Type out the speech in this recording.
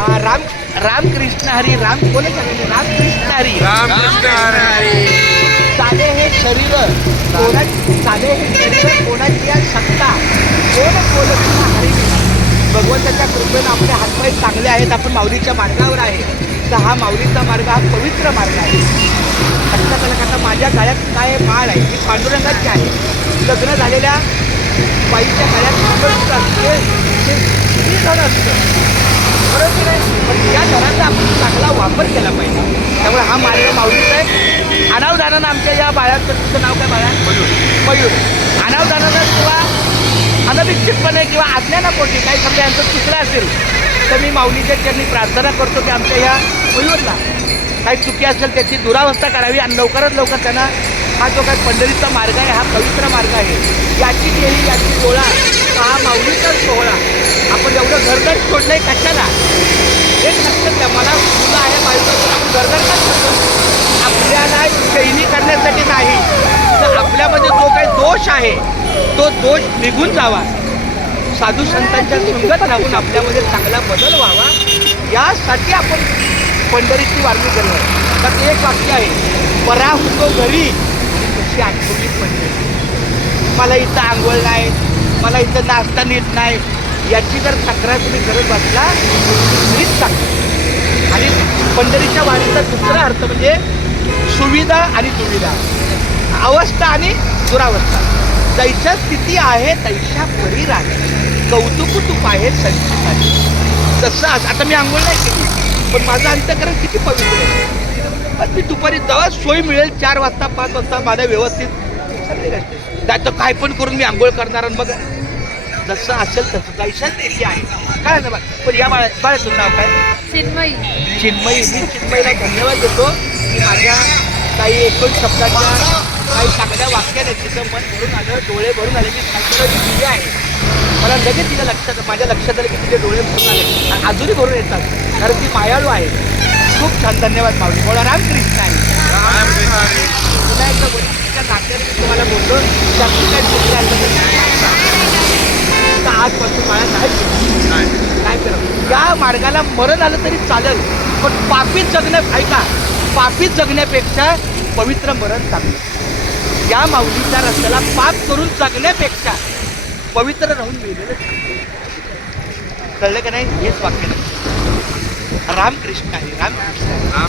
राम रामकृष्ण हरी राम कोणी सांगितले रामकृष्ण हरी रामकृष्ण हरी. साधे हे शरीर साधे हे शरीर कोणाची आहे सत्ता कोण बोलत हरी भगवंताच्या कृपेनं आपले हातपाय चांगले आहेत. आपण माऊलीच्या मार्गावर आहे. तर हा माऊलीचा मार्ग हा पवित्र मार्ग आहे. लक्षात आलं का? आता माझ्या गळ्यात काय माळ आहे ती पांडुरंगाची आहे. लग्न झालेल्या बाईच्या गळ्यात मंगळसूत्र असते ते किती धन असतं बरोबर नाही. पण या धनाचा आपण चांगला वापर केला पाहिजे. त्यामुळे हा मार्ग माऊलीचा आहे. अनावधानानं आमच्या या बाळाचं तुझं नाव काय बाळा? मयूर. अनावधानानं किंवा अनभिक्षितपणे किंवा अज्ञानापोटी काही समजा यांचं चुकलं असेल तर मी माऊलीच्या चरणी प्रार्थना करतो की आमच्या या मयूरला काही चुकी असेल त्याची दुरावस्था करावी आणि लवकरात लवकर त्यांना हा जो काही पंढरीचा मार्ग आहे हा पवित्र मार्ग आहे याची केली याची डोळा हा माऊलीचा सोहळा. आपण एवढं घरदार सोडलंय कशाला? एक लक्षात द्या, मला मुलं आहे बायकोचं आपण घरदार का सोडतो? आपल्याला शैली करण्यासाठी नाही तर आपल्यामध्ये जो काही दोष आहे तो दोष निघून जावा. साधू संतांच्या संगत राहून आपल्यामध्ये चांगला बदल व्हावा यासाठी आपण पंढरीची वारणी करणार. तर एक वाक्य आहे, परा होतो घरी तशी आठवणी पंढरी. मला इथं आंघोळ नाही, मला इथं नाश्ता नीट नाही, याची जर तक्रार तुम्ही करत बसला घरीच टाका. आणि पंढरीच्या वारीचा दुसरा अर्थ म्हणजे सुविधा आणि दुविधा, अवस्था आणि दुरावस्था. जैशा स्थिती आहे तैशा परी राहते, कौतुक तूप आहे संचिताची. जसं आता मी आंघोळ नाही केली पण माझं अंतःकरण किती पवित्र आहे. पण मी दुपारी जेव्हा सोय मिळेल 4 वाजता 5 वाजता माझ्या व्यवस्थित सगळी असते त्याचं काय पण करून मी आंघोळ करणार. आणि मग जसं असेल तसं जैशा स्थिती आहे काय ना. पण या बाळाचं नाव काय? चिन्मयी. चिन्मयी. मी चिन्मयीला धन्यवाद देतो की माझ्या काही 19 शब्दाच्या काही चांगल्या वाक्याने तिचं मन भरून आलं, डोळे भरून आले. मी सांगितलं दिली आहे मला लगेच तिच्या लक्षात माझ्या लक्षात आलं की तिचे डोळे भरून आले आणि अजूनही भरून येतात कारण ती मायाळू आहे. खूप छान. धन्यवाद माऊली. बोला रामकृष्ण आहे. पुन्हा एकदा वरिष्ठच्या नात्याने मी तुम्हाला बोललो त्यातून काय चुकलं तर आजपासून मला काय करा या मार्गाला मरण आलं तरी चालेल पण पापीत ऐका पापीत जगण्यापेक्षा पवित्र मरण चांगलं. या माऊलीच्या रस्त्याला पाप करून जगण्यापेक्षा पवित्र राहून मिळलेलं कळलं का नाही? हेच वाक्य रामकृष्ण आहे. रामकृष्ण.